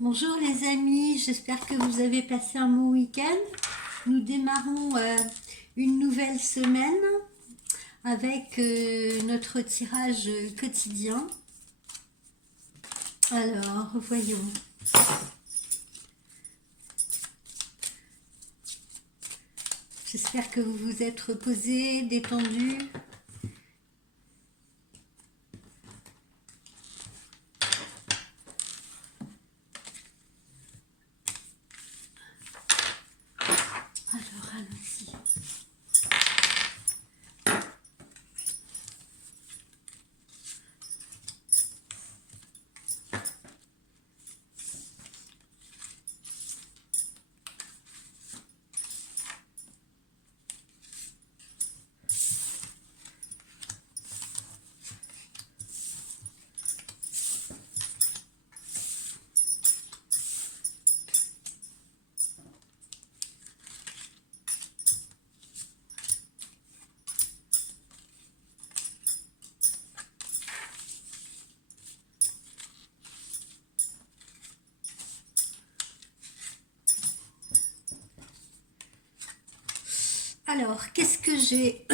Bonjour les amis, j'espère que vous avez passé un bon week-end. Nous démarrons une nouvelle semaine avec notre tirage quotidien. Alors, voyons. J'espère que vous vous êtes reposés, détendus. Alors, allons-y. Alors, qu'est-ce que j'ai?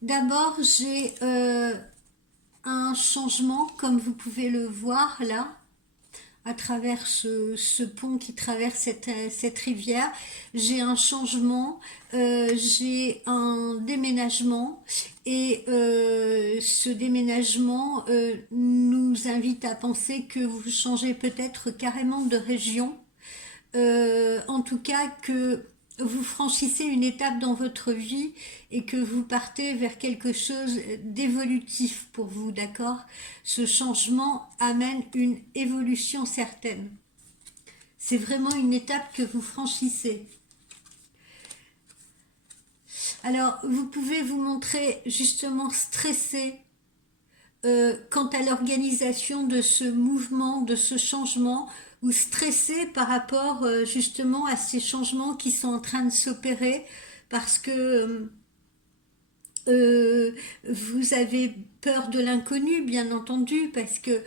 D'abord, j'ai un changement, comme vous pouvez le voir là, à travers ce pont qui traverse cette rivière. J'ai un changement, j'ai un déménagement et ce déménagement nous invite à penser que vous changez peut-être carrément de région. En tout cas que vous franchissez une étape dans votre vie et que vous partez vers quelque chose d'évolutif pour vous, d'accord? Ce changement amène une évolution certaine. C'est vraiment une étape que vous franchissez. Alors, vous pouvez vous montrer justement stressé quant à l'organisation de ce mouvement, de ce changement, ou stressé par rapport justement à ces changements qui sont en train de s'opérer, parce que euh, vous avez peur de l'inconnu, bien entendu, parce que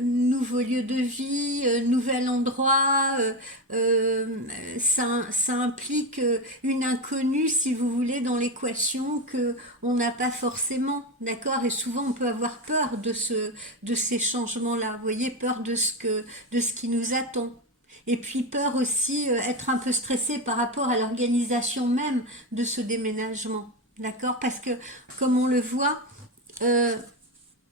nouveau lieu de vie, nouvel endroit, ça implique une inconnue, si vous voulez, dans l'équation que on n'a pas forcément, d'accord? Et souvent, on peut avoir peur de ces changements-là. Vous voyez, peur de ce qui nous attend. Et puis peur aussi, être un peu stressé par rapport à l'organisation même de ce déménagement. D'accord? Parce que, comme on le voit, euh,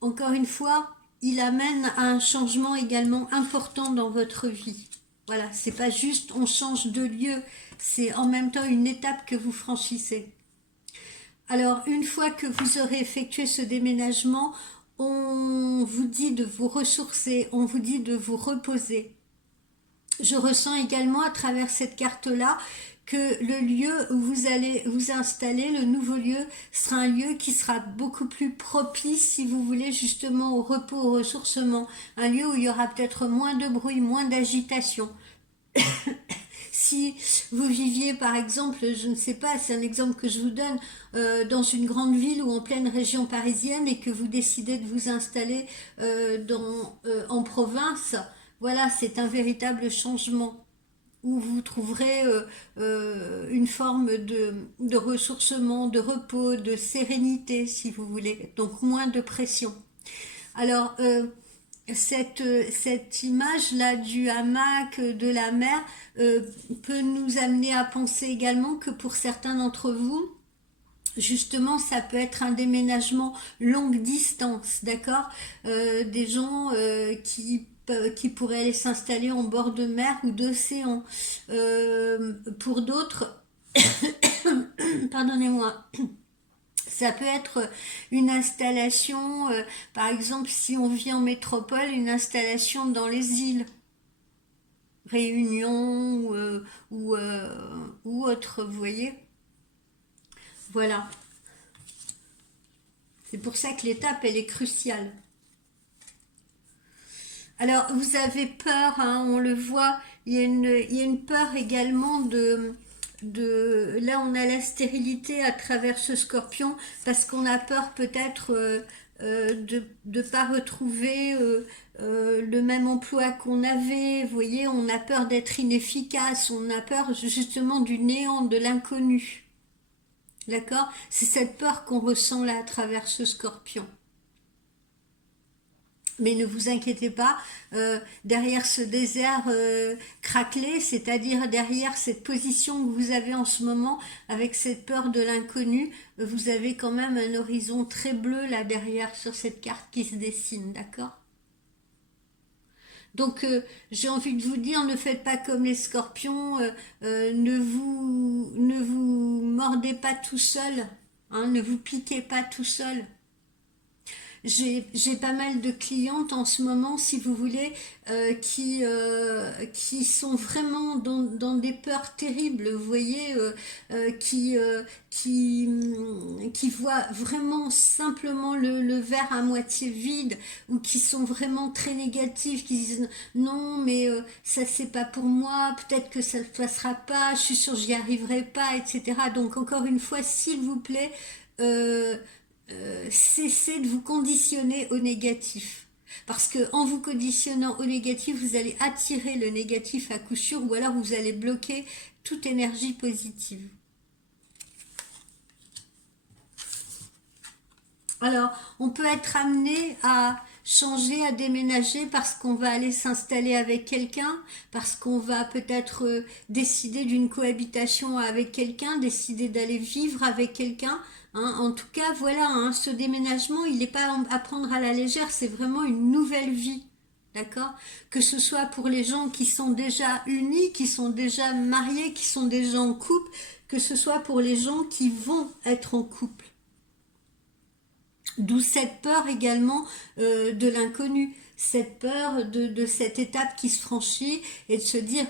encore une fois, il amène à un changement également important dans votre vie. Voilà, c'est pas juste on change de lieu, c'est en même temps une étape que vous franchissez. Alors, une fois que vous aurez effectué ce déménagement, on vous dit de vous ressourcer, on vous dit de vous reposer. Je ressens également à travers cette carte-là que le lieu où vous allez vous installer, le nouveau lieu, sera un lieu qui sera beaucoup plus propice, si vous voulez, justement au repos, au ressourcement. Un lieu où il y aura peut-être moins de bruit, moins d'agitation. Si vous viviez par exemple, je ne sais pas, c'est un exemple que je vous donne, dans une grande ville ou en pleine région parisienne et que vous décidez de vous installer en province, voilà, c'est un véritable changement où vous trouverez une forme de ressourcement, de repos, de sérénité, si vous voulez, donc moins de pression. Alors, cette image-là du hamac, de la mer, euh, peut nous amener à penser également que pour certains d'entre vous, justement, ça peut être un déménagement longue distance, d'accord? Des gens qui pourraient aller s'installer en bord de mer ou d'océan. Pour d'autres, pardonnez-moi, ça peut être une installation, par exemple, si on vit en métropole, une installation dans les îles, Réunion ou autre, vous voyez? Voilà. C'est pour ça que l'étape, elle est cruciale. Alors, vous avez peur, hein, on le voit, il y a une peur également là on a la stérilité à travers ce scorpion, parce qu'on a peur peut-être de ne pas retrouver le même emploi qu'on avait. Vous voyez, on a peur d'être inefficace, on a peur justement du néant, de l'inconnu. D'accord? C'est cette peur qu'on ressent là à travers ce scorpion. Mais ne vous inquiétez pas, derrière ce désert craquelé, c'est-à-dire derrière cette position que vous avez en ce moment, avec cette peur de l'inconnu, vous avez quand même un horizon très bleu là derrière sur cette carte qui se dessine, d'accord? Donc j'ai envie de vous dire, ne faites pas comme les scorpions, ne vous mordez pas tout seul, hein, ne vous piquez pas tout seul. J'ai pas mal de clientes en ce moment, si vous voulez, qui sont vraiment dans des peurs terribles, vous voyez, qui voient vraiment simplement le verre à moitié vide, ou qui sont vraiment très négatifs, qui disent non, mais ça c'est pas pour moi, peut-être que ça ne passera pas, je suis sûre j'y arriverai pas, etc. Donc encore une fois, s'il vous plaît, euh, cessez de vous conditionner au négatif. Parce que en vous conditionnant au négatif, vous allez attirer le négatif à coup sûr, ou alors vous allez bloquer toute énergie positive. Alors, on peut être amené à changer, à déménager parce qu'on va aller s'installer avec quelqu'un, parce qu'on va peut-être décider d'une cohabitation avec quelqu'un, décider d'aller vivre avec quelqu'un. Hein. En tout cas, voilà, hein, ce déménagement, il n'est pas à prendre à la légère, c'est vraiment une nouvelle vie. D'accord? Que ce soit pour les gens qui sont déjà unis, qui sont déjà mariés, qui sont déjà en couple, que ce soit pour les gens qui vont être en couple. D'où cette peur également de l'inconnu, cette peur de cette étape qui se franchit et de se dire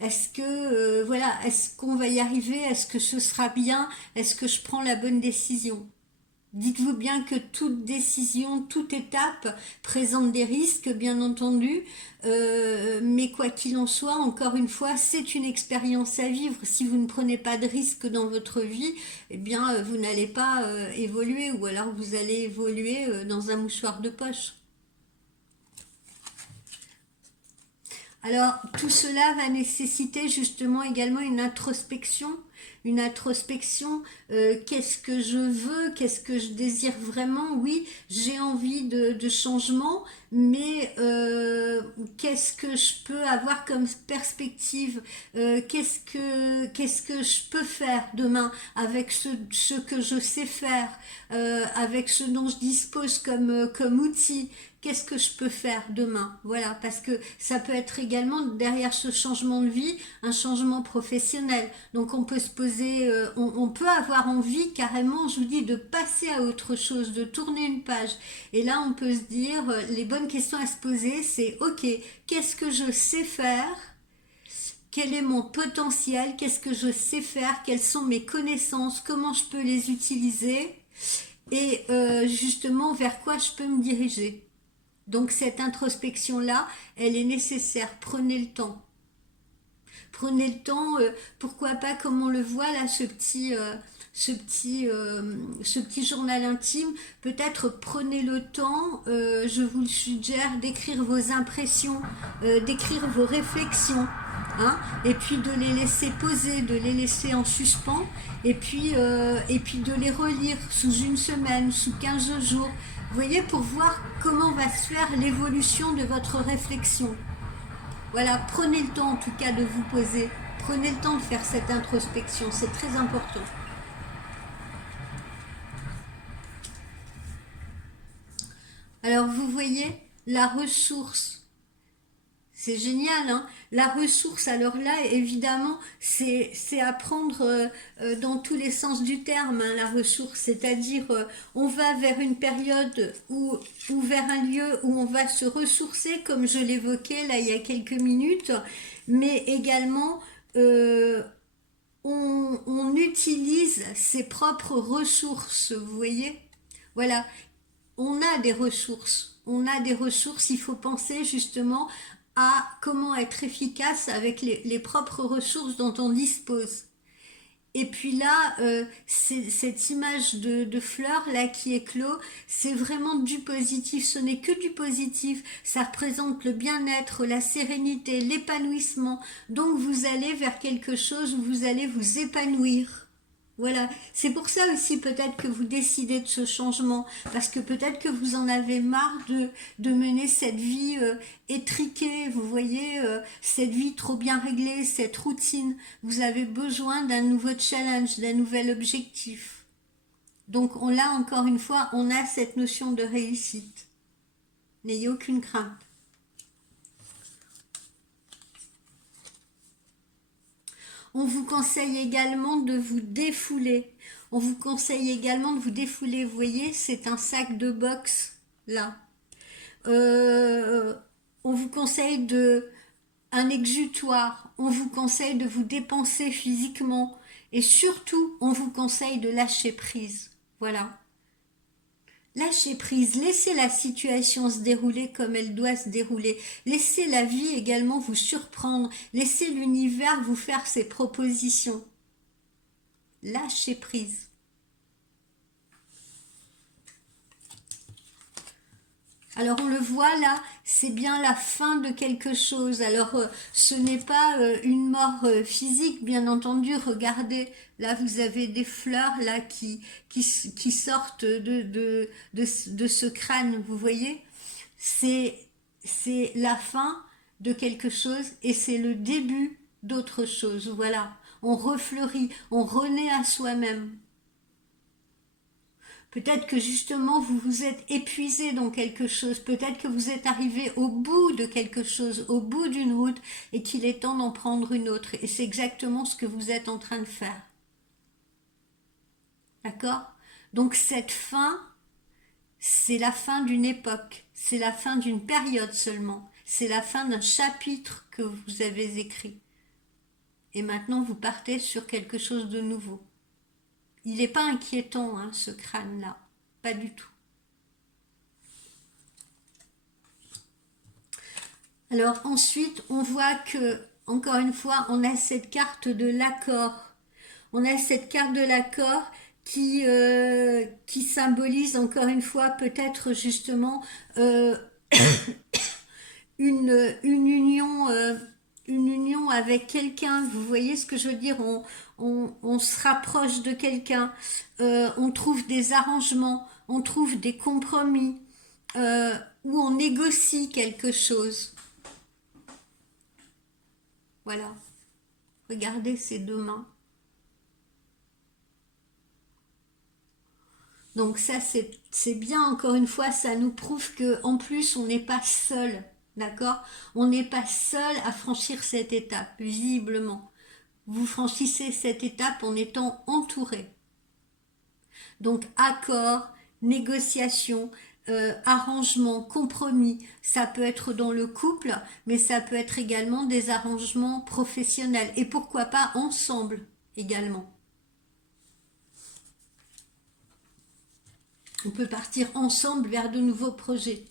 est-ce que voilà, est-ce qu'on va y arriver, est-ce que ce sera bien, est-ce que je prends la bonne décision. Dites-vous bien que toute décision, toute étape présente des risques, bien entendu, mais quoi qu'il en soit, encore une fois, c'est une expérience à vivre. Si vous ne prenez pas de risques dans votre vie, eh bien, vous n'allez pas évoluer, ou alors vous allez évoluer dans un mouchoir de poche. Alors, tout cela va nécessiter justement également une introspection, qu'est-ce que je veux, qu'est-ce que je désire vraiment, oui, j'ai envie de changement, mais qu'est-ce que je peux avoir comme perspective, qu'est-ce que je peux faire demain avec ce que je sais faire, avec ce dont je dispose comme outil. Qu'est-ce que je peux faire demain? Voilà, parce que ça peut être également derrière ce changement de vie, un changement professionnel. Donc on peut se poser, on peut avoir envie carrément, je vous dis, de passer à autre chose, de tourner une page. Et là, on peut se dire, les bonnes questions à se poser, c'est ok, qu'est-ce que je sais faire? Quel est mon potentiel? Qu'est-ce que je sais faire? Quelles sont mes connaissances? Comment je peux les utiliser? Et justement, vers quoi je peux me diriger? Donc cette introspection-là, elle est nécessaire. Prenez le temps. Prenez le temps, pourquoi pas comme on le voit là, ce petit journal intime. Peut-être prenez le temps, je vous le suggère, d'écrire vos impressions, d'écrire vos réflexions. Hein, et puis de les laisser poser, de les laisser en suspens, et puis de les relire sous une semaine, sous 15 jours. Vous voyez, pour voir comment va se faire l'évolution de votre réflexion. Voilà, prenez le temps en tout cas de vous poser. Prenez le temps de faire cette introspection, c'est très important. Alors vous voyez, la ressource. C'est génial, hein. La ressource, alors là, évidemment, c'est à prendre dans tous les sens du terme, hein, la ressource. C'est-à-dire, on va vers une période ou vers un lieu où on va se ressourcer, comme je l'évoquais là il y a quelques minutes, mais également, on utilise ses propres ressources, vous voyez? Voilà, on a des ressources. On a des ressources, il faut penser justement à comment être efficace avec les propres ressources dont on dispose. Et puis là, cette image de fleur là qui éclot, c'est vraiment du positif. Ce n'est que du positif. Ça représente le bien-être, la sérénité, l'épanouissement. Donc vous allez vers quelque chose où vous allez vous épanouir. Voilà, c'est pour ça aussi peut-être que vous décidez de ce changement, parce que peut-être que vous en avez marre de mener cette vie étriquée, vous voyez, cette vie trop bien réglée, cette routine. Vous avez besoin d'un nouveau challenge, d'un nouvel objectif. Donc on l'a encore une fois, on a cette notion de réussite. N'ayez aucune crainte. On vous conseille également de vous défouler. On vous conseille également de vous défouler. Vous voyez, c'est un sac de boxe là. Euh, on vous conseille un exutoire. On vous conseille de vous dépenser physiquement. Et surtout, on vous conseille de lâcher prise. Voilà. Lâchez prise, laissez la situation se dérouler comme elle doit se dérouler. Laissez la vie également vous surprendre. Laissez l'univers vous faire ses propositions. Lâchez prise. Alors on le voit là, c'est bien la fin de quelque chose. Alors ce n'est pas une mort physique, bien entendu. Regardez, là vous avez des fleurs là qui sortent de ce crâne, vous voyez. C'est la fin de quelque chose et c'est le début d'autre chose. Voilà, on refleurit, on renaît à soi-même. Peut-être que justement vous vous êtes épuisé dans quelque chose, peut-être que vous êtes arrivé au bout de quelque chose, au bout d'une route et qu'il est temps d'en prendre une autre. Et c'est exactement ce que vous êtes en train de faire. D'accord? Donc cette fin, c'est la fin d'une époque, c'est la fin d'une période seulement, c'est la fin d'un chapitre que vous avez écrit. Et maintenant vous partez sur quelque chose de nouveau. Il n'est pas inquiétant, hein, ce crâne-là. Pas du tout. Alors ensuite, on voit que, encore une fois, on a cette carte de l'accord. On a cette carte de l'accord qui symbolise, encore une fois, peut-être justement une union... une union avec quelqu'un, vous voyez ce que je veux dire, on se rapproche de quelqu'un, on trouve des arrangements, on trouve des compromis, où on négocie quelque chose. Voilà, regardez ces deux mains. Donc ça c'est bien, encore une fois, ça nous prouve que en plus on n'est pas seul, d'accord? On n'est pas seul à franchir cette étape, visiblement. Vous franchissez cette étape en étant entouré. Donc accord, négociation, arrangement, compromis, ça peut être dans le couple, mais ça peut être également des arrangements professionnels. Et pourquoi pas ensemble également. On peut partir ensemble vers de nouveaux projets.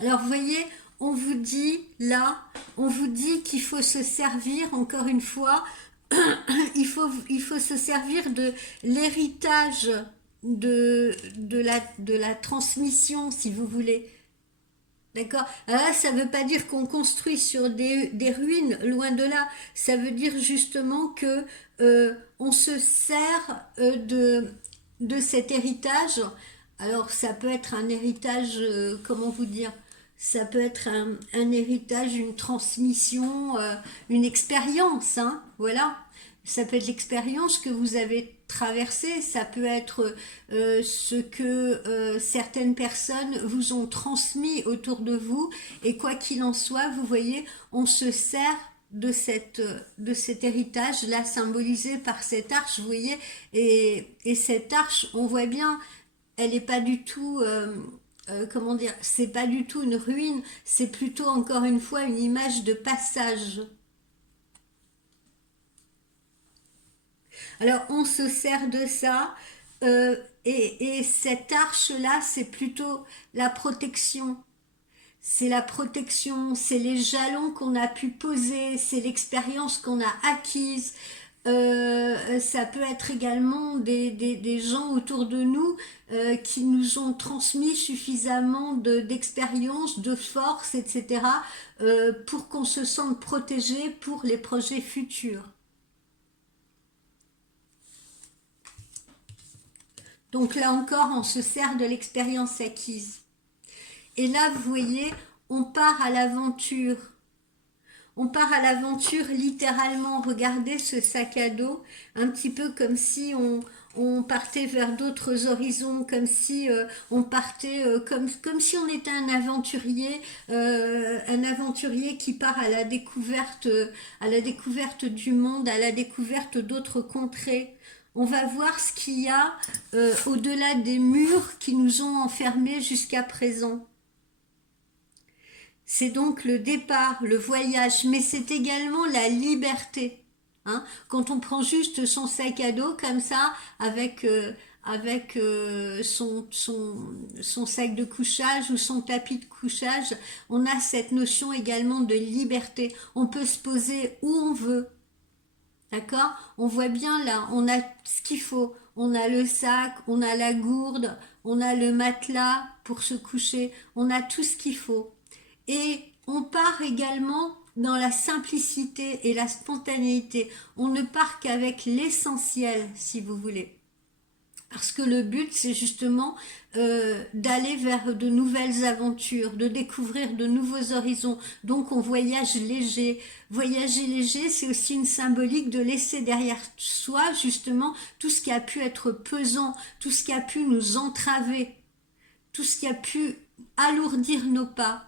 Alors vous voyez, on vous dit là, on vous dit qu'il faut se servir, encore une fois, il faut se servir de l'héritage de la transmission, si vous voulez. D'accord? Alors là, ça ne veut pas dire qu'on construit sur des ruines, loin de là. Ça veut dire justement que on se sert de cet héritage. Alors ça peut être un héritage, comment vous dire? Ça peut être un héritage, une transmission, une expérience, hein, voilà. Ça peut être l'expérience que vous avez traversée, ça peut être ce que certaines personnes vous ont transmis autour de vous, et quoi qu'il en soit, vous voyez, on se sert de cet héritage là symbolisé par cette arche, vous voyez, et cette arche, on voit bien, elle n'est pas du tout comment dire, c'est pas du tout une ruine, c'est plutôt encore une fois une image de passage. Alors on se sert de ça, et cette arche là, c'est plutôt la protection. C'est la protection, c'est les jalons qu'on a pu poser, c'est l'expérience qu'on a acquise. Ça peut être également des gens autour de nous qui nous ont transmis suffisamment d'expérience, de force, etc., pour qu'on se sente protégé pour les projets futurs. Donc là encore, on se sert de l'expérience acquise. Et là, vous voyez, on part à l'aventure. On part à l'aventure littéralement. Regardez ce sac à dos, un petit peu comme si on partait vers d'autres horizons, comme si on partait, comme si on était un aventurier qui part à la découverte du monde, à la découverte d'autres contrées. On va voir ce qu'il y a au-delà des murs qui nous ont enfermés jusqu'à présent. C'est donc le départ, le voyage, mais c'est également la liberté. Hein. Quand on prend juste son sac à dos comme ça, avec son sac de couchage ou son tapis de couchage, on a cette notion également de liberté. On peut se poser où on veut. D'accord? On voit bien là, on a ce qu'il faut. On a le sac, on a la gourde, on a le matelas pour se coucher, on a tout ce qu'il faut. Et on part également dans la simplicité et la spontanéité. On ne part qu'avec l'essentiel, si vous voulez. Parce que le but, c'est justement d'aller vers de nouvelles aventures, de découvrir de nouveaux horizons. Donc on voyage léger. Voyager léger, c'est aussi une symbolique de laisser derrière soi, justement, tout ce qui a pu être pesant, tout ce qui a pu nous entraver, tout ce qui a pu alourdir nos pas.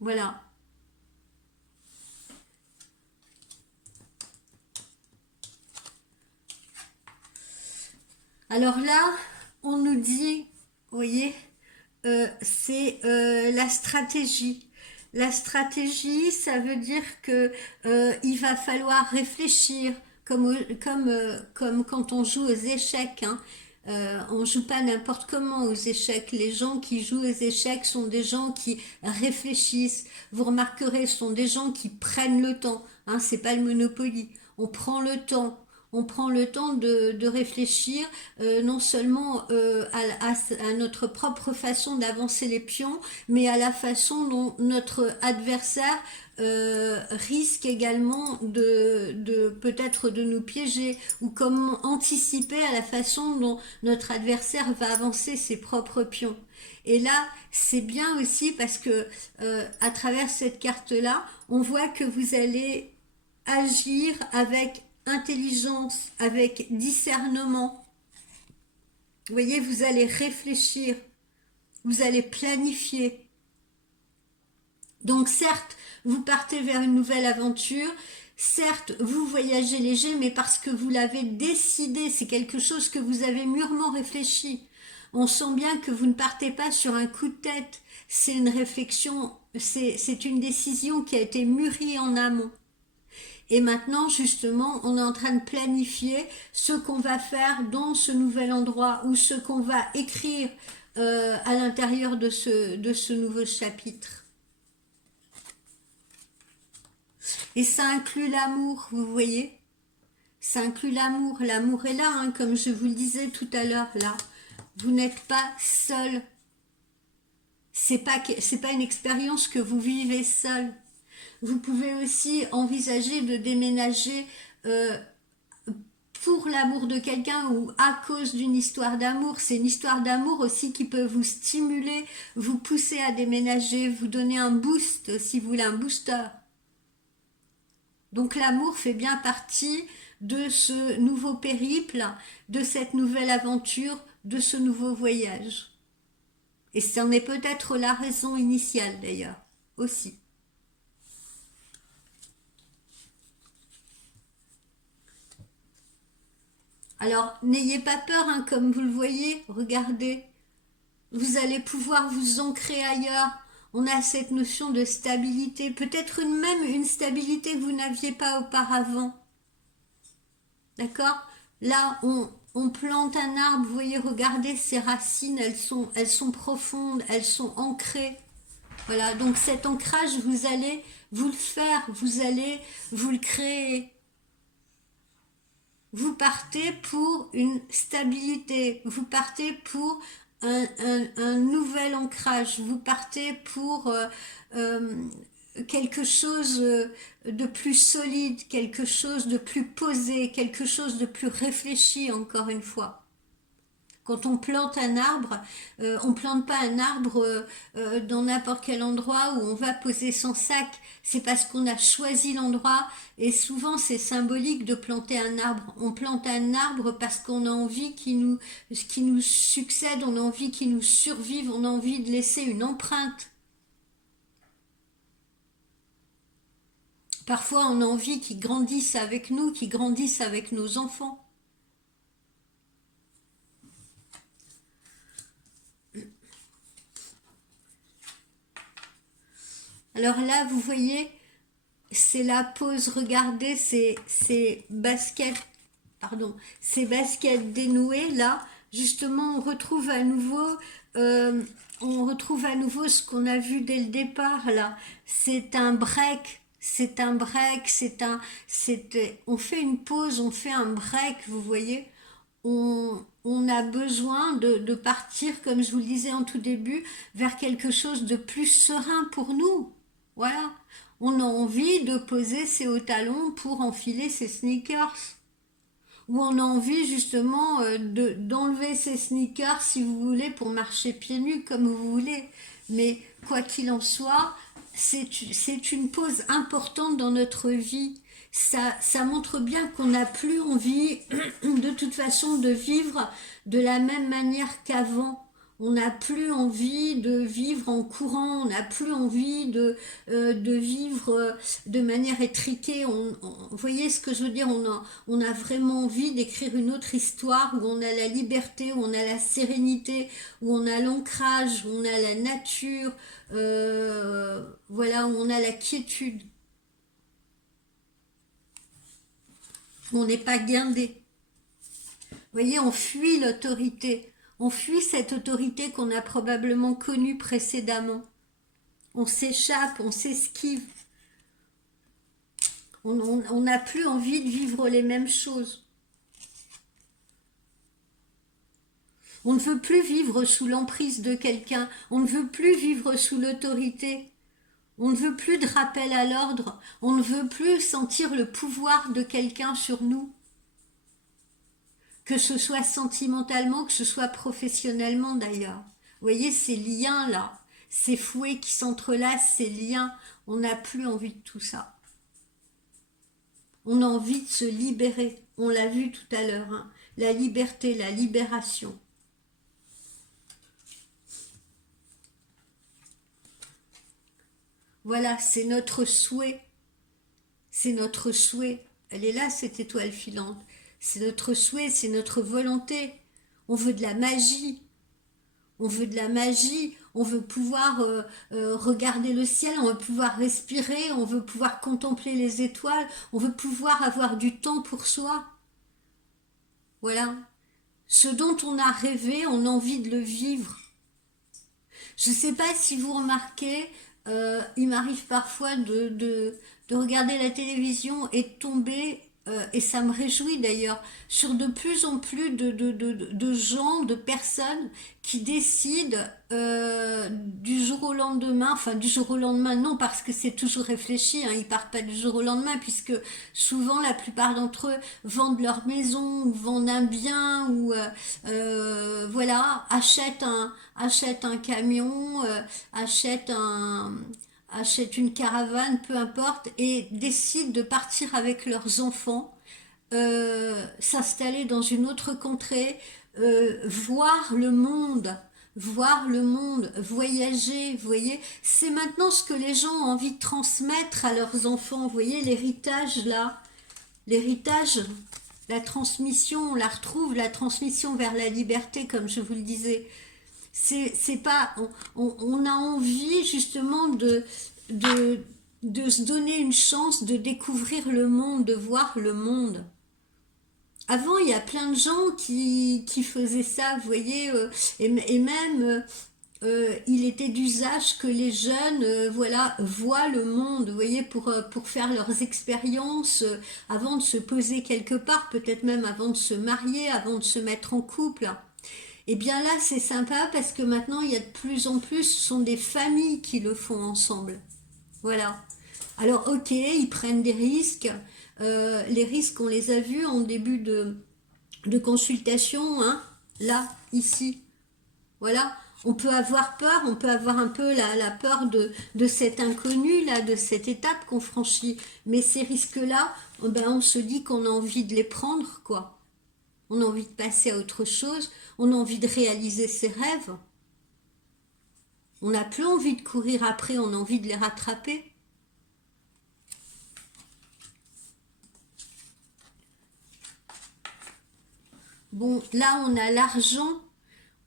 Voilà. Alors là, on nous dit, vous voyez, c'est la stratégie. La stratégie, ça veut dire que il va falloir réfléchir, comme quand on joue aux échecs. Hein. On joue pas n'importe comment aux échecs. Les gens qui jouent aux échecs sont des gens qui réfléchissent. Vous remarquerez, ce sont des gens qui prennent le temps. Hein, c'est pas le Monopoly. On prend le temps. On prend le temps de réfléchir non seulement à notre propre façon d'avancer les pions, mais à la façon dont notre adversaire risque également de peut-être de nous piéger, ou comment anticiper à la façon dont notre adversaire va avancer ses propres pions. Et là, c'est bien aussi parce que à travers cette carte-là, on voit que vous allez agir avec intelligence, avec discernement. Vous voyez, vous allez réfléchir, vous allez planifier. Donc certes, vous partez vers une nouvelle aventure, certes, vous voyagez léger, mais parce que vous l'avez décidé, c'est quelque chose que vous avez mûrement réfléchi. On sent bien que vous ne partez pas sur un coup de tête, c'est une réflexion, c'est une décision qui a été mûrie en amont. Et maintenant, justement, on est en train de planifier ce qu'on va faire dans ce nouvel endroit, ou ce qu'on va écrire à l'intérieur de ce nouveau chapitre. Et ça inclut l'amour, vous voyez? Ça inclut l'amour. L'amour est là, hein, comme je vous le disais tout à l'heure, là. Vous n'êtes pas seul. C'est pas une expérience que vous vivez seul. Vous pouvez aussi envisager de déménager pour l'amour de quelqu'un ou à cause d'une histoire d'amour. C'est une histoire d'amour aussi qui peut vous stimuler, vous pousser à déménager, vous donner un boost, si vous voulez, un booster. Donc l'amour fait bien partie de ce nouveau périple, de cette nouvelle aventure, de ce nouveau voyage. Et c'en est peut-être la raison initiale d'ailleurs, aussi. Alors, n'ayez pas peur, hein, comme vous le voyez, regardez. Vous allez pouvoir vous ancrer ailleurs. On a cette notion de stabilité, peut-être même une stabilité que vous n'aviez pas auparavant. D'accord? Là, on plante un arbre, vous voyez, regardez ses racines, elles sont profondes, elles sont ancrées. Voilà, donc cet ancrage, vous allez vous le faire, vous allez vous le créer. Vous partez pour une stabilité, vous partez pour un nouvel ancrage, vous partez pour euh, quelque chose de plus solide, quelque chose de plus posé, quelque chose de plus réfléchi, encore une fois. Quand on plante un arbre, on plante pas un arbre dans n'importe quel endroit où on va poser son sac. C'est parce qu'on a choisi l'endroit et souvent c'est symbolique de planter un arbre. On plante un arbre parce qu'on a envie qu'il nous succède, on a envie qu'il nous survive, on a envie de laisser une empreinte. Parfois on a envie qu'il grandisse avec nous, qu'il grandisse avec nos enfants. Alors là, vous voyez, c'est la pose, regardez baskets, pardon, ces baskets dénouées là, justement euh, on retrouve à nouveau ce qu'on a vu dès le départ là. C'est un break, on fait une pause, on fait un break, vous voyez. On a besoin de partir, comme je vous le disais en tout début, vers quelque chose de plus serein pour nous. Voilà. On a envie de poser ses hauts talons pour enfiler ses sneakers. Ou on a envie justement d'enlever ses sneakers, si vous voulez, pour marcher pieds nus comme vous voulez. Mais quoi qu'il en soit, c'est une pause importante dans notre vie. Ça montre bien qu'on n'a plus envie de toute façon de vivre de la même manière qu'avant. On n'a plus envie de vivre en courant, on n'a plus envie de vivre de manière étriquée. Vous voyez ce que je veux dire? On a vraiment envie d'écrire une autre histoire où on a la liberté, où on a la sérénité, où on a l'ancrage, où on a la nature, voilà, où on a la quiétude, où on n'est pas guindé. Vous voyez, on fuit l'autorité. On fuit cette autorité qu'on a probablement connue précédemment. On s'échappe, on s'esquive. On n'a plus envie de vivre les mêmes choses. On ne veut plus vivre sous l'emprise de quelqu'un. On ne veut plus vivre sous l'autorité. On ne veut plus de rappel à l'ordre. On ne veut plus sentir le pouvoir de quelqu'un sur nous. Que ce soit sentimentalement, que ce soit professionnellement d'ailleurs. Vous voyez ces liens-là, ces fouets qui s'entrelacent, ces liens, on n'a plus envie de tout ça. On a envie de se libérer, on l'a vu tout à l'heure, hein. La liberté, la libération. Voilà, c'est notre souhait. C'est notre souhait. Elle est là, cette étoile filante. C'est notre souhait, c'est notre volonté. On veut de la magie. On veut de la magie. On veut pouvoir regarder le ciel. On veut pouvoir respirer. On veut pouvoir contempler les étoiles. On veut pouvoir avoir du temps pour soi. Voilà. Ce dont on a rêvé, on a envie de le vivre. Je ne sais pas si vous remarquez, il m'arrive parfois de regarder la télévision et de tomber, et ça me réjouit d'ailleurs, sur de plus en plus de gens, de personnes qui décident du jour au lendemain, enfin du jour au lendemain non parce que c'est toujours réfléchi, hein, ils partent pas du jour au lendemain puisque souvent la plupart d'entre eux vendent leur maison ou vendent un bien ou voilà, achètent un camion, achètent une caravane, peu importe, et décident de partir avec leurs enfants, s'installer dans une autre contrée, voir le monde, voyager, vous voyez, c'est maintenant ce que les gens ont envie de transmettre à leurs enfants, vous voyez, l'héritage là, l'héritage, la transmission, on la retrouve, la transmission vers la liberté, comme je vous le disais. C'est pas, on a envie justement de se donner une chance de découvrir le monde, de voir le monde. Avant, il y a plein de gens qui faisaient ça, vous voyez, et même il était d'usage que les jeunes voilà, voient le monde, vous voyez, pour faire leurs expériences avant de se poser quelque part, peut-être même avant de se marier, avant de se mettre en couple. Et bien là, c'est sympa parce que maintenant, il y a de plus en plus, ce sont des familles qui le font ensemble. Voilà. Alors, ok, ils prennent des risques. Les risques, on les a vus en début de consultation, hein, là, ici. Voilà. On peut avoir peur, on peut avoir un peu la peur de cet inconnu, là, de cette étape qu'on franchit. Mais ces risques-là, ben, on se dit qu'on a envie de les prendre, quoi. On a envie de passer à autre chose, on a envie de réaliser ses rêves. On n'a plus envie de courir après, on a envie de les rattraper. Bon, là, on a l'argent.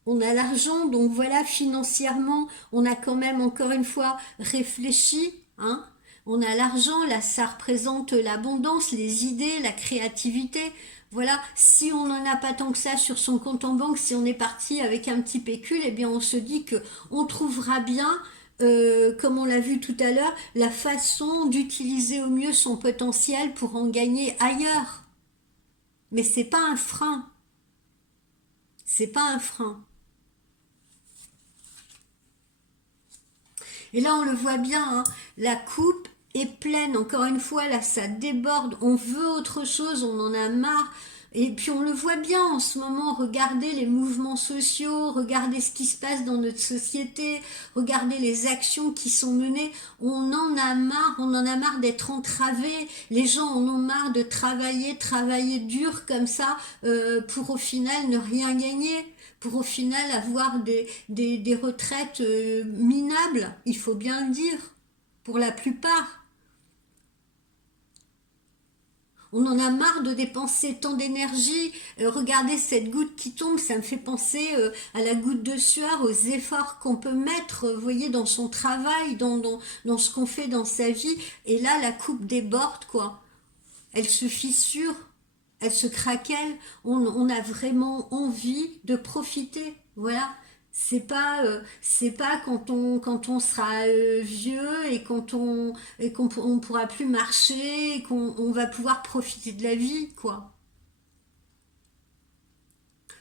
On a l'argent, donc voilà, financièrement, on a quand même, encore une fois, réfléchi, hein. On a l'argent, là, ça représente l'abondance, les idées, la créativité. Voilà, si on n'en a pas tant que ça sur son compte en banque, si on est parti avec un petit pécule, eh bien, on se dit que on trouvera bien, comme on l'a vu tout à l'heure, la façon d'utiliser au mieux son potentiel pour en gagner ailleurs. Mais c'est pas un frein. C'est pas un frein. Et là, on le voit bien, hein, la coupe est pleine. Encore une fois, là, ça déborde. On veut autre chose, on en a marre. Et puis, on le voit bien en ce moment. Regardez les mouvements sociaux, regardez ce qui se passe dans notre société, regardez les actions qui sont menées. On en a marre d'être entravés. Les gens en ont marre de travailler dur comme ça, pour au final ne rien gagner, pour au final avoir des retraites minables, il faut bien le dire, pour la plupart. On en a marre de dépenser tant d'énergie. Regardez cette goutte qui tombe, ça me fait penser à la goutte de sueur, aux efforts qu'on peut mettre, vous voyez, dans son travail, dans ce qu'on fait dans sa vie. Et là, la coupe déborde, quoi. Elle se fissure, elle se craquelle. On a vraiment envie de profiter. Voilà. C'est pas quand on sera vieux et qu'on pourra plus marcher et qu'on va pouvoir profiter de la vie, quoi.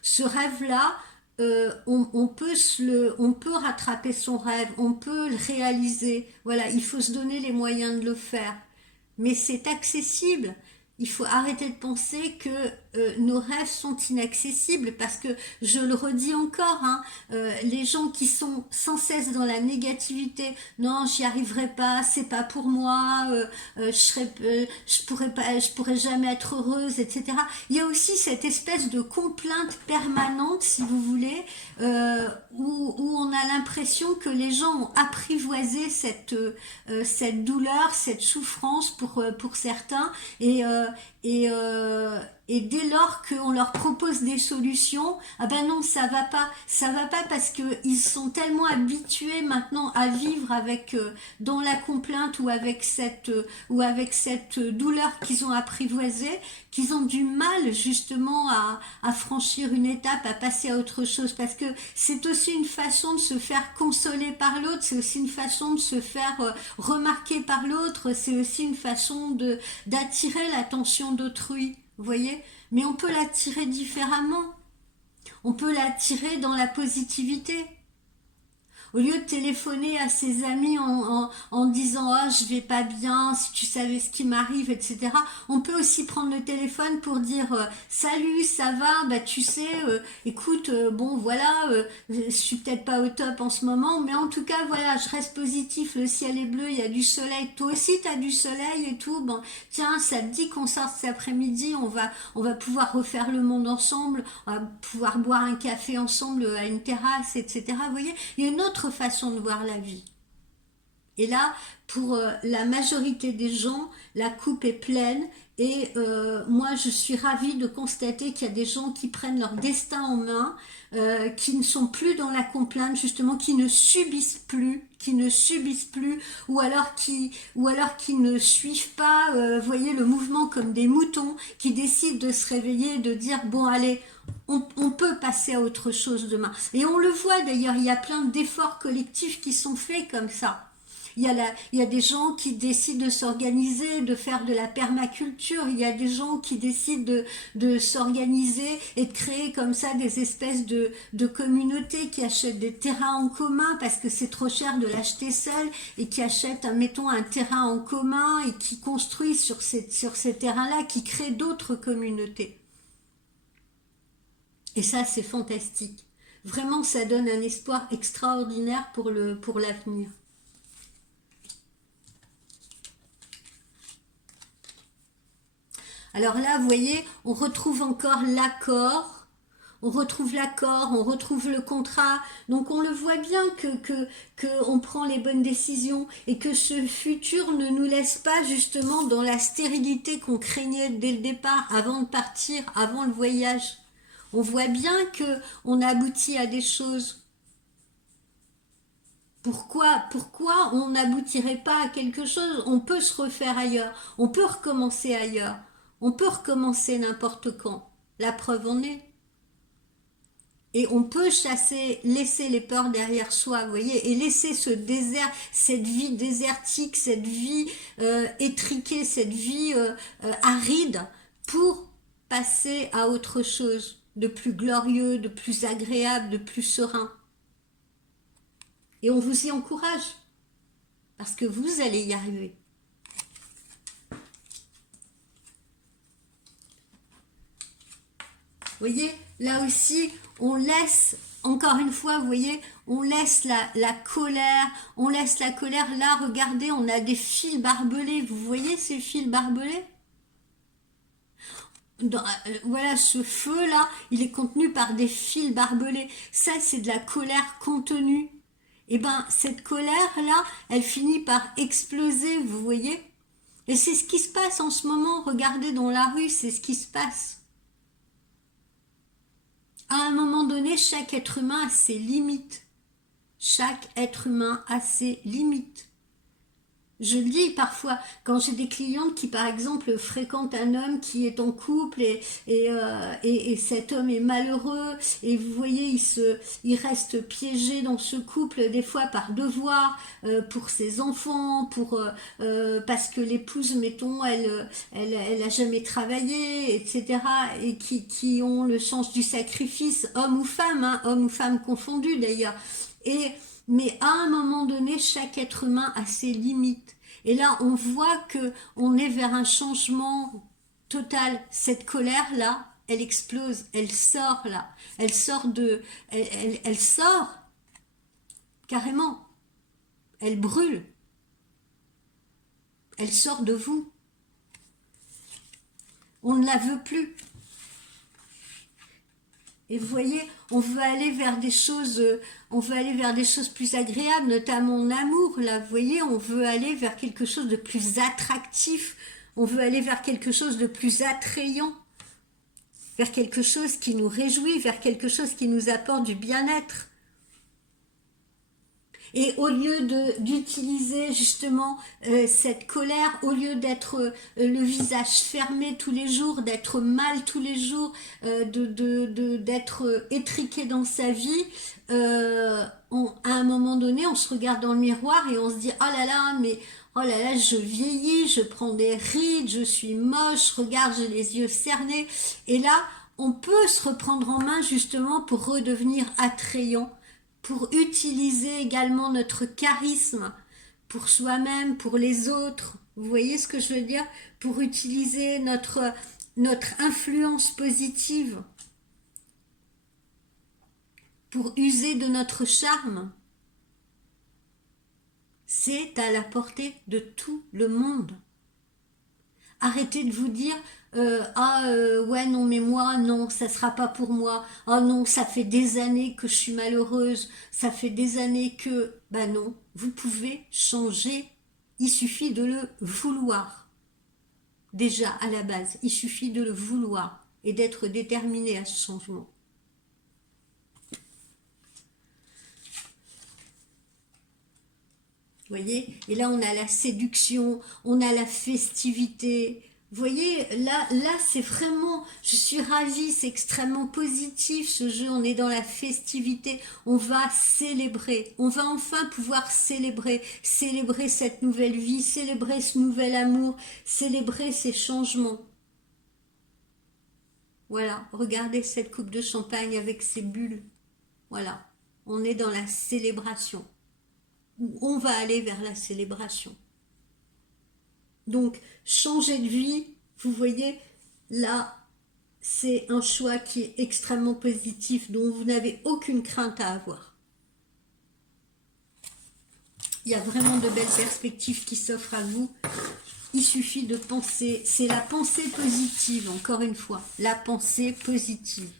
Ce rêve-là, on peut rattraper son rêve, on peut le réaliser. Voilà, il faut se donner les moyens de le faire. Mais c'est accessible. Il faut arrêter de penser que nos rêves sont inaccessibles parce que, je le redis encore, hein, les gens qui sont sans cesse dans la négativité, non, j'y arriverai pas, c'est pas pour moi, je pourrais jamais être heureuse, etc. Il y a aussi cette espèce de complainte permanente, si vous voulez, où on a l'impression que les gens ont apprivoisé cette douleur, cette souffrance pour certains, et, euh, et dès lors qu'on leur propose des solutions, ah ben non, ça va pas parce que ils sont tellement habitués maintenant à vivre avec dans la complainte ou avec cette douleur qu'ils ont apprivoisée, qu'ils ont du mal justement à franchir une étape, à passer à autre chose, parce que c'est aussi une façon de se faire consoler par l'autre, c'est aussi une façon de se faire remarquer par l'autre, c'est aussi une façon d'attirer l'attention d'autrui, vous voyez, mais on peut l'attirer différemment, on peut l'attirer dans la positivité. Au lieu de téléphoner à ses amis en disant ah je vais pas bien, si tu savais ce qui m'arrive, etc. On peut aussi prendre le téléphone pour dire salut, ça va, bah tu sais, écoute, bon voilà, je suis peut-être pas au top en ce moment, mais en tout cas voilà, je reste positif, le ciel est bleu, il y a du soleil, toi aussi t'as du soleil et tout, bon tiens, ça te dit qu'on sort cet après-midi, on va pouvoir refaire le monde ensemble, on va pouvoir boire un café ensemble à une terrasse, etc. Vous voyez, il y a une autre façon de voir la vie. Et là, pour la majorité des gens, la coupe est pleine Et moi, je suis ravie de constater qu'il y a des gens qui prennent leur destin en main, qui ne sont plus dans la complainte, justement, qui ne subissent plus, ou alors qui ne suivent pas, voyez, le mouvement comme des moutons, qui décident de se réveiller, de dire bon, allez. On peut passer à autre chose demain. Et on le voit d'ailleurs, il y a plein d'efforts collectifs qui sont faits comme ça. Il y a des gens qui décident de s'organiser, de faire de la permaculture. Il y a des gens qui décident de s'organiser et de créer comme ça des espèces de communautés qui achètent des terrains en commun parce que c'est trop cher de l'acheter seul et qui achètent, mettons, un terrain en commun et qui construisent sur ces terrains-là, qui créent d'autres communautés. Et ça, c'est fantastique. Vraiment, ça donne un espoir extraordinaire pour l'avenir. Alors là, vous voyez, on retrouve encore l'accord, on retrouve le contrat. Donc on le voit bien que on prend les bonnes décisions et que ce futur ne nous laisse pas justement dans la stérilité qu'on craignait dès le départ, avant de partir, avant le voyage. On voit bien que on aboutit à des choses. Pourquoi on n'aboutirait pas à quelque chose? On peut se refaire ailleurs, on peut recommencer ailleurs, on peut recommencer n'importe quand. La preuve en est. Et on peut chasser, laisser les peurs derrière soi, vous voyez, et laisser ce désert, cette vie désertique, cette vie étriquée, cette vie aride, pour passer à autre chose de plus glorieux, de plus agréable, de plus serein. Et on vous y encourage, parce que vous allez y arriver. Vous voyez, là aussi, on laisse, encore une fois, vous voyez, on laisse la colère, là, regardez, on a des fils barbelés, vous voyez ces fils barbelés? Voilà, ce feu-là, il est contenu par des fils barbelés. Ça, c'est de la colère contenue. Et ben, cette colère-là, elle finit par exploser, vous voyez? Et c'est ce qui se passe en ce moment. Regardez dans la rue, c'est ce qui se passe. À un moment donné, chaque être humain a ses limites. Chaque être humain a ses limites. Je le dis parfois, quand j'ai des clientes qui, par exemple, fréquentent un homme qui est en couple et cet homme est malheureux et vous voyez, il reste piégé dans ce couple, des fois par devoir, pour ses enfants, parce que l'épouse, mettons, elle a jamais travaillé, etc. et qui ont le sens du sacrifice, homme ou femme confondus d'ailleurs. Mais à un moment donné, chaque être humain a ses limites. Et là, on voit que on est vers un changement total. Cette colère-là, elle explose, elle sort là. Elle sort carrément. Elle brûle. Elle sort de vous. On ne la veut plus. Et vous voyez, on veut aller vers des choses plus agréables, notamment en amour. Là, vous voyez, on veut aller vers quelque chose de plus attractif. On veut aller vers quelque chose de plus attrayant, vers quelque chose qui nous réjouit, vers quelque chose qui nous apporte du bien-être. Et au lieu d'utiliser justement cette colère, au lieu d'être le visage fermé tous les jours, d'être mal tous les jours, d'être étriqué dans sa vie, à un moment donné, on se regarde dans le miroir et on se dit « Oh là là, mais oh là là, je vieillis, je prends des rides, je suis moche, regarde, j'ai les yeux cernés. » Et là, on peut se reprendre en main justement pour redevenir attrayant, pour utiliser également notre charisme pour soi-même, pour les autres. Vous voyez ce que je veux dire? Pour utiliser notre influence positive, pour user de notre charme. C'est à la portée de tout le monde. Arrêtez de vous dire ouais non mais moi non ça sera pas pour moi, ah non ça fait des années que je suis malheureuse, ça fait des années que non, vous pouvez changer, il suffit de le vouloir, déjà à la base. Il suffit de le vouloir et d'être déterminé à ce changement. Vous voyez? Et là, on a la séduction, on a la festivité. Vous voyez, là c'est vraiment, je suis ravie, c'est extrêmement positif ce jeu, on est dans la festivité, on va célébrer, on va enfin pouvoir célébrer cette nouvelle vie, célébrer ce nouvel amour, célébrer ces changements. Voilà, regardez cette coupe de champagne avec ses bulles. Voilà, on est dans la célébration. On va aller vers la célébration. Donc, changer de vie, vous voyez, là, c'est un choix qui est extrêmement positif, dont vous n'avez aucune crainte à avoir. Il y a vraiment de belles perspectives qui s'offrent à vous. Il suffit de penser, c'est la pensée positive, encore une fois, la pensée positive.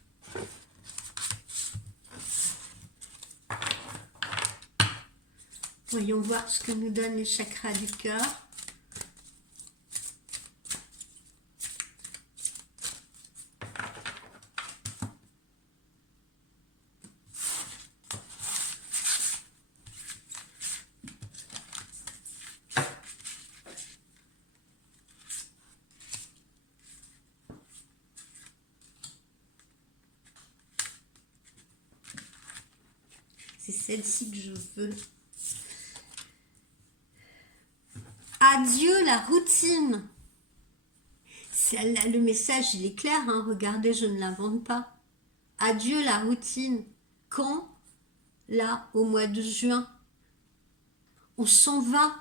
Voyons voir ce que nous donnent les chakras du cœur. C'est celle-ci que je veux. Adieu la routine. Le message, il est clair, hein. Regardez, je ne l'invente pas. Adieu la routine. Quand? Là, au mois de juin. On s'en va.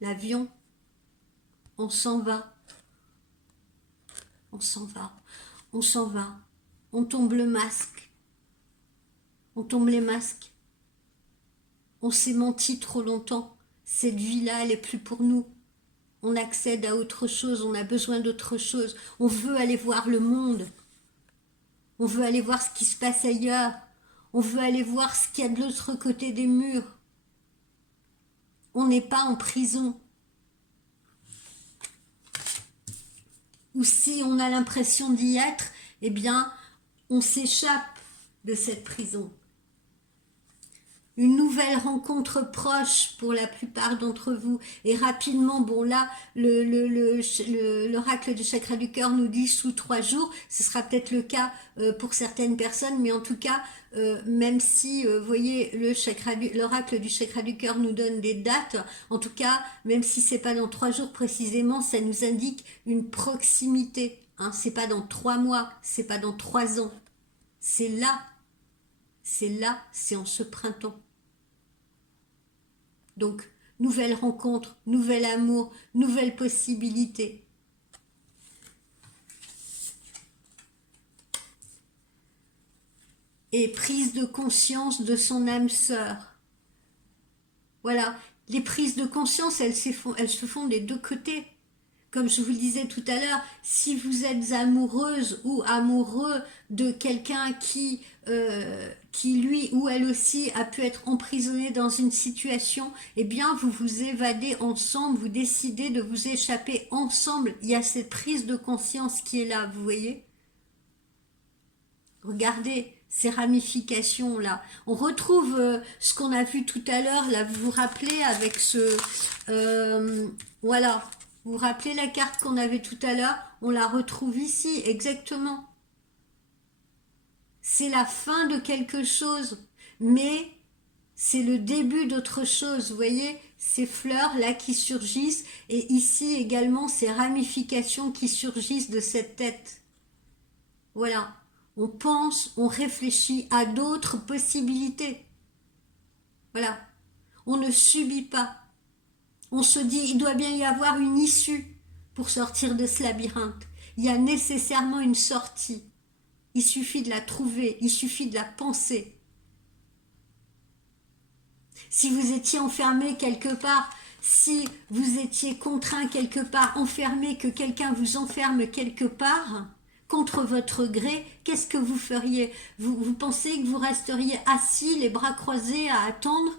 L'avion. On s'en va. On s'en va. On s'en va. On tombe le masque. On tombe les masques. On s'est menti trop longtemps. Cette vie-là, elle n'est plus pour nous. On accède à autre chose, on a besoin d'autre chose. On veut aller voir le monde. On veut aller voir ce qui se passe ailleurs. On veut aller voir ce qu'il y a de l'autre côté des murs. On n'est pas en prison. Ou si on a l'impression d'y être, eh bien, on s'échappe de cette prison. Une nouvelle rencontre proche pour la plupart d'entre vous. Et rapidement, bon là, l'oracle du chakra du cœur nous dit sous 3 jours. Ce sera peut-être le cas pour certaines personnes, mais en tout cas, même si, vous voyez, l'oracle du chakra du cœur nous donne des dates, en tout cas, même si c'est pas dans 3 jours précisément, ça nous indique une proximité. Hein, c'est pas dans 3 mois, c'est pas dans 3 ans. C'est là, c'est en ce printemps. Donc, nouvelle rencontre, nouvel amour, nouvelle possibilité. Et prise de conscience de son âme sœur. Voilà, les prises de conscience, elles se font des deux côtés. Comme je vous le disais tout à l'heure, si vous êtes amoureuse ou amoureux de quelqu'un qui lui ou elle aussi a pu être emprisonné dans une situation, eh bien vous vous évadez ensemble, vous décidez de vous échapper ensemble. Il y a cette prise de conscience qui est là, vous voyez? Regardez ces ramifications là. On retrouve ce qu'on a vu tout à l'heure, là vous vous rappelez avec ce... voilà. Vous vous rappelez la carte qu'on avait tout à l'heure? On la retrouve ici, exactement. C'est la fin de quelque chose, mais c'est le début d'autre chose. Vous voyez, ces fleurs là qui surgissent, et ici également ces ramifications qui surgissent de cette tête. Voilà, on pense, on réfléchit à d'autres possibilités. Voilà, on ne subit pas. On se dit, il doit bien y avoir une issue pour sortir de ce labyrinthe. Il y a nécessairement une sortie. Il suffit de la trouver, il suffit de la penser. Si vous étiez enfermé quelque part, si vous étiez contraint quelque part, enfermé, que quelqu'un vous enferme quelque part, contre votre gré, qu'est-ce que vous feriez? Vous pensez que vous resteriez assis, les bras croisés à attendre?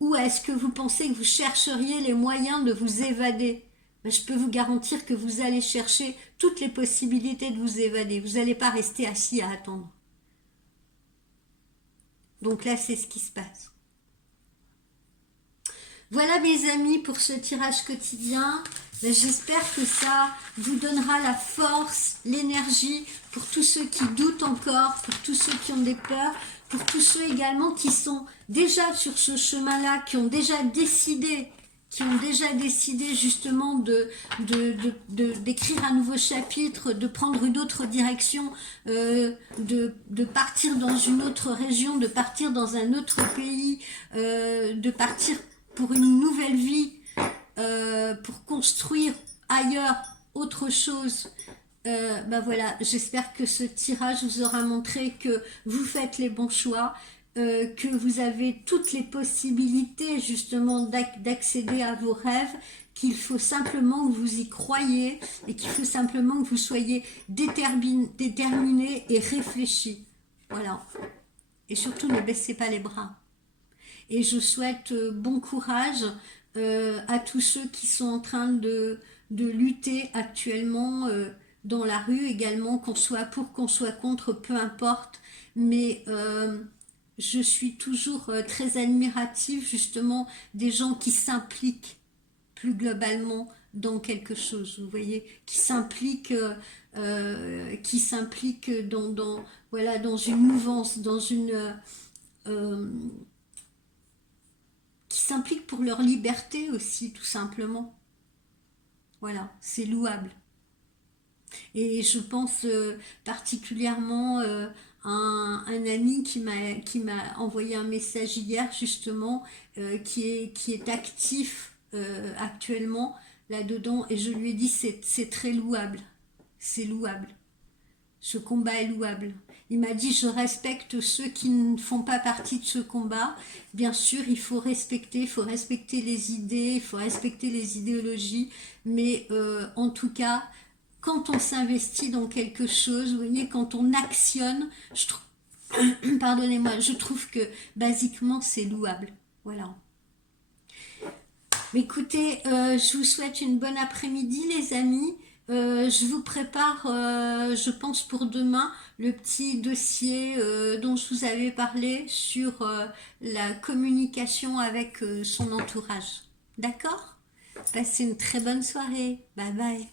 Ou est-ce que vous pensez que vous chercheriez les moyens de vous évader? ben, je peux vous garantir que vous allez chercher toutes les possibilités de vous évader. Vous n'allez pas rester assis à attendre. Donc là, c'est ce qui se passe. Voilà mes amis pour ce tirage quotidien. J'espère que ça vous donnera la force, l'énergie pour tous ceux qui doutent encore, pour tous ceux qui ont des peurs, pour tous ceux également qui sont déjà sur ce chemin-là, qui ont déjà décidé justement d'écrire un nouveau chapitre, de prendre une autre direction, de partir dans une autre région, de partir dans un autre pays, de partir pour une nouvelle vie, pour construire ailleurs autre chose. Ben voilà, j'espère que ce tirage vous aura montré que vous faites les bons choix, que vous avez toutes les possibilités justement d'accéder à vos rêves, qu'il faut simplement que vous y croyiez et qu'il faut simplement que vous soyez déterminé et réfléchi. Voilà. Et surtout, ne baissez pas les bras. Et je souhaite bon courage à tous ceux qui sont en train de lutter actuellement dans la rue également, qu'on soit pour, qu'on soit contre, peu importe. Mais je suis toujours très admirative justement des gens qui s'impliquent plus globalement dans quelque chose, vous voyez, qui s'impliquent voilà, dans une mouvance, euh, qui s'impliquent pour leur liberté aussi, tout simplement. Voilà, c'est louable. Et je pense particulièrement à un ami qui m'a envoyé un message hier justement, qui est actif actuellement là-dedans, et je lui ai dit c'est très louable, c'est louable. Ce combat est louable. Il m'a dit, je respecte ceux qui ne font pas partie de ce combat. Bien sûr, il faut respecter les idées, il faut respecter les idéologies, mais en tout cas, quand on s'investit dans quelque chose, vous voyez, quand on actionne, pardonnez-moi, je trouve que basiquement c'est louable. Voilà. Mais écoutez, je vous souhaite une bonne après-midi les amis. Je vous prépare, je pense pour demain, le petit dossier dont je vous avais parlé sur la communication avec son entourage. D'accord? Passez une très bonne soirée. Bye bye.